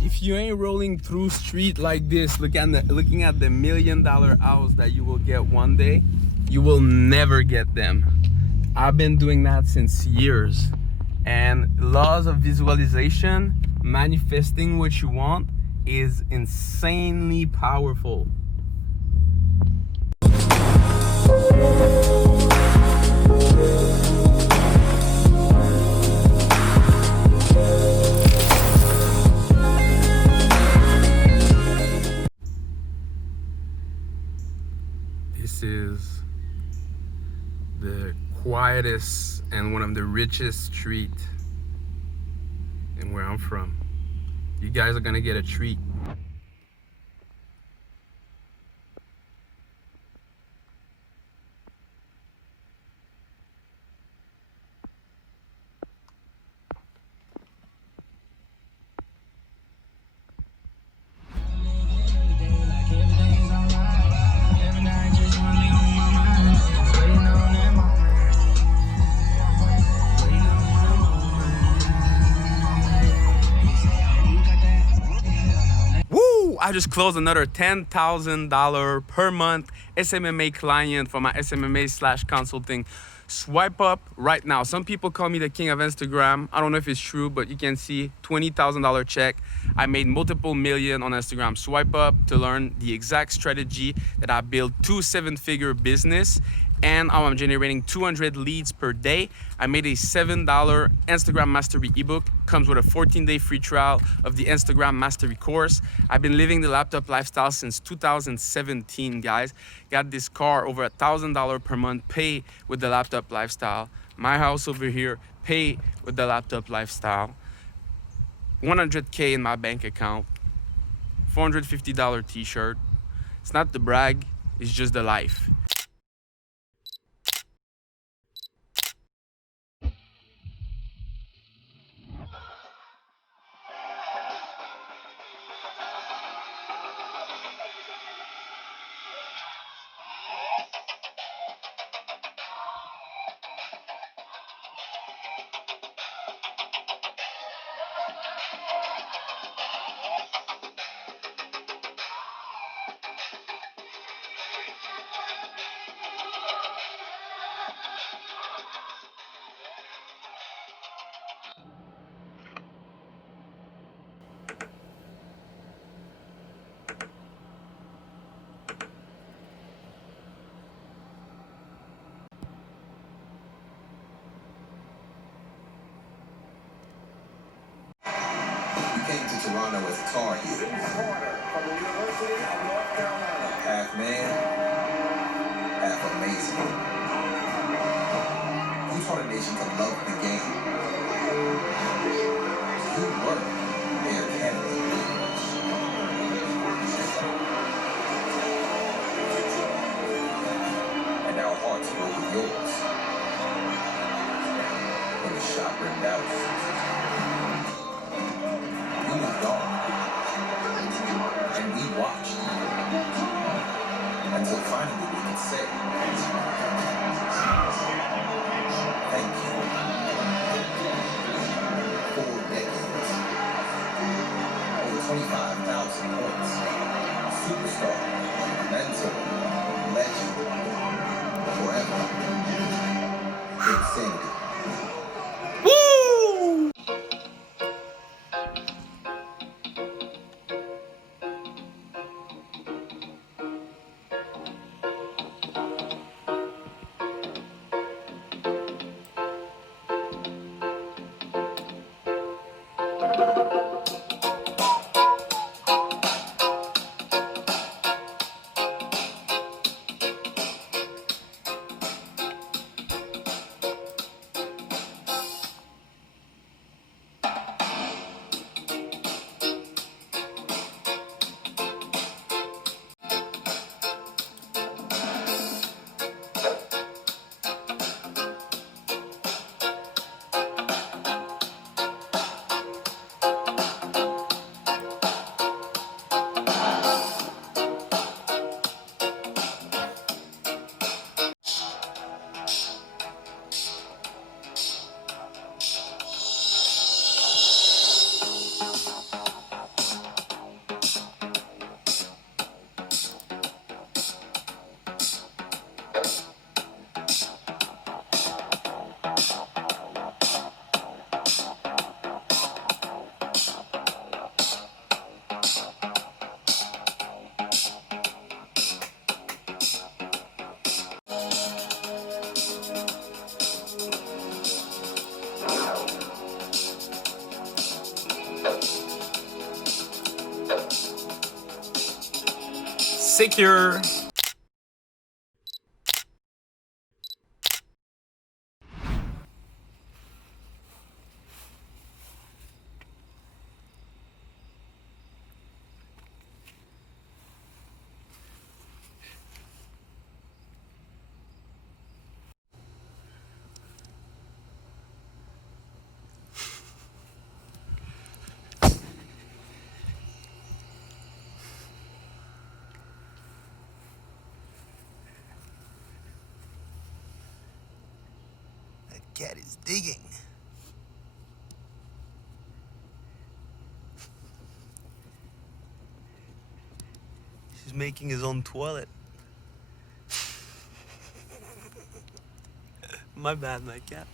If you ain't rolling through street like this, looking at the $1 million house that you will get one day, you will never get them. I've been doing that since years. And laws of visualization, manifesting what you want, is insanely powerful. This is the quietest and one of the richest streets in where I'm from. You guys are gonna get a treat. I just closed another $10,000 per month SMMA client for my SMMA/consulting. Swipe up right now. Some people call me the king of Instagram. I don't know if it's true, but you can see $20,000 check. I made multiple million on Instagram. Swipe up to learn the exact strategy that I built 2 7-figure business and how I'm generating 200 leads per day. I made a $7 Instagram mastery ebook. Comes with a 14-day free trial of the Instagram mastery course. I've been living the laptop lifestyle since 2017, guys. Got this car over $1,000 per month, pay with the laptop lifestyle. My house over here, pay with the laptop lifestyle. 100K in my bank account. $450 t-shirt. It's not the brag, it's just the life. Came to Toronto as a tar heel. From the University of North Carolina. Half man, half amazing. He taught a nation to love the game. You were their candidate. And our hearts were with yours. When the shot rimmed out. We moved on, and we watched until finally we could say, thank you. 4 decades, over 25,000 points, superstar, mentor, legend, forever, insanity. secure. That cat is digging. He's making his own toilet. My bad, my cat.